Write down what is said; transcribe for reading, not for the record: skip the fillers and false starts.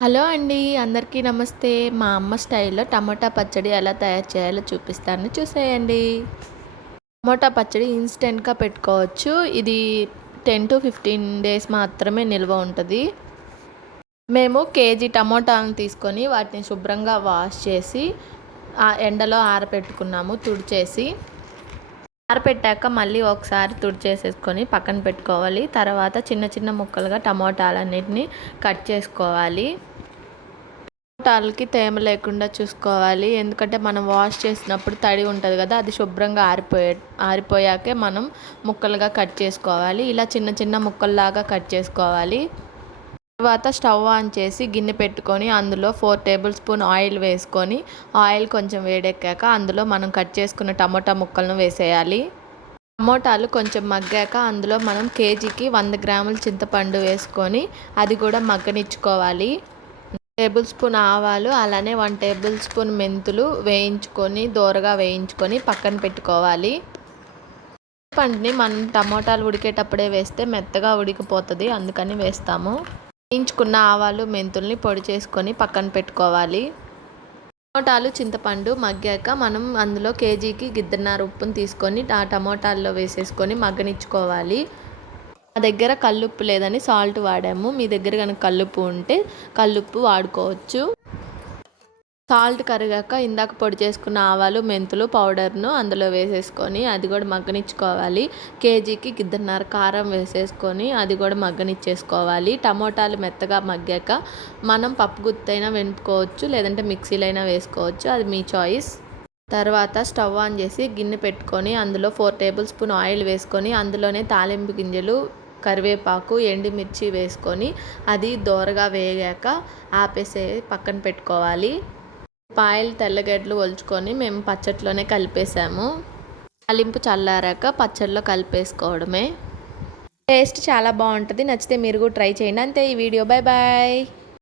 Hello అండి. అందరికీ నమస్తే. మా అమ్మ స్టైల్‌లో టమాటా పచ్చడి ఎలా తయారు చేయాలో చూపిస్తాను చూసేయండి. టమాటా పచ్చడి ఇన్‌స్టెంట్‌గా పెట్టుకోవచ్చు. ఇది 10-15 డేస్ మాత్రమే నిల్వ ఉంటది. మేము కేజీ టమోటాలను తీసుకొని వాటిని శుభ్రంగా వాష్ చేసి ఎండలో ఆరబెట్టుకున్నాము తుడిచేసి. ఆరబెట్టాక మళ్ళీ ఒకసారి తుడిచేసేసుకొని పక్కన పెట్టుకోవాలి. తర్వాత చిన్న చిన్న ముక్కలుగా టమోటాలన్నిటిని కట్ చేసుకోవాలి. టమాటాలకి తేమ లేకుండా చూసుకోవాలి. ఎందుకంటే మనం వాష్ చేసినప్పుడు తడి ఉంటది కదా! అది శుభ్రంగా ఆరిపోయాకే మనం ముక్కలుగా కట్ చేసుకోవాలి. ఇలా చిన్న చిన్న ముక్కల్లాగా కట్ చేసుకోవాలి. తర్వాత స్టవ్ ఆన్ చేసి గిన్నె పెట్టుకొని అందులో 4 టేబుల్ స్పూన్ ఆయిల్ వేసుకొని ఆయిల్ కొంచెం వేడెక్కాక అందులో మనం కట్ చేసుకున్న టమోటా ముక్కలను వేసేయాలి. టమోటాలు కొంచెం మగ్గాక అందులో మనం కేజీకి 100 గ్రాముల చింతపండు వేసుకొని అది కూడా మగ్గనిచ్చుకోవాలి. టేబుల్ స్పూన్ ఆవాలు, అలానే 1 టేబుల్ స్పూన్ మెంతులు వేయించుకొని దోరగా వేయించుకొని పక్కన పెట్టుకోవాలి. చింతపండుని మనం టమోటాలు ఉడికేటప్పుడే వేస్తే మెత్తగా ఉడికిపోతుంది, అందుకని వేస్తాము. వేయించుకున్న ఆవాలు మెంతుల్ని పొడి చేసుకొని పక్కన పెట్టుకోవాలి. టమోటాలు చింతపండు మగ్గాక మనం అందులో కేజీకి గిద్దన్నర ఉప్పును తీసుకొని ఆ టమోటాల్లో వేసేసుకొని మగ్గనిచ్చుకోవాలి. మా దగ్గర కల్లుప్పు లేదని సాల్ట్ వాడాము. మీ దగ్గర కనుక కల్లుప్పు ఉంటే కల్లుప్పు వాడుకోవచ్చు. సాల్ట్ కరిగాక ఇందాక పొడి చేసుకున్న ఆవాలు మెంతులు పౌడర్ను అందులో వేసేసుకొని అది కూడా మగ్గనిచ్చుకోవాలి. కేజీకి గిద్దన్నర కారం వేసేసుకొని అది కూడా మగ్గనిచ్చేసుకోవాలి. టమోటాలు మెత్తగా మగ్గాక మనం పప్పు గుత్తైనా వెనుపుకోవచ్చు, లేదంటే మిక్సీలో అయినా వేసుకోవచ్చు, అది మీ చాయిస్. తర్వాత స్టవ్ ఆన్ చేసి గిన్నె పెట్టుకొని అందులో 4 టేబుల్ స్పూన్ ఆయిల్ వేసుకొని అందులోనే తాలింపు గింజలు, కరివేపాకు, ఎండుమిర్చి వేసుకొని అది దోరగా వేగాక ఆపేసి పక్కన పెట్టుకోవాలి. పాయలు తెల్లగడ్డలు ఒలుచుకొని మేము పచ్చట్లోనే కలిపేసాము. తాలింపు చల్లారాక పచ్చడిలో కలిపేసుకోవడమే. టేస్ట్ చాలా బాగుంటుంది. నచ్చితే మీరు కూడా ట్రై చేయండి. అంతే ఈ వీడియో. Bye bye.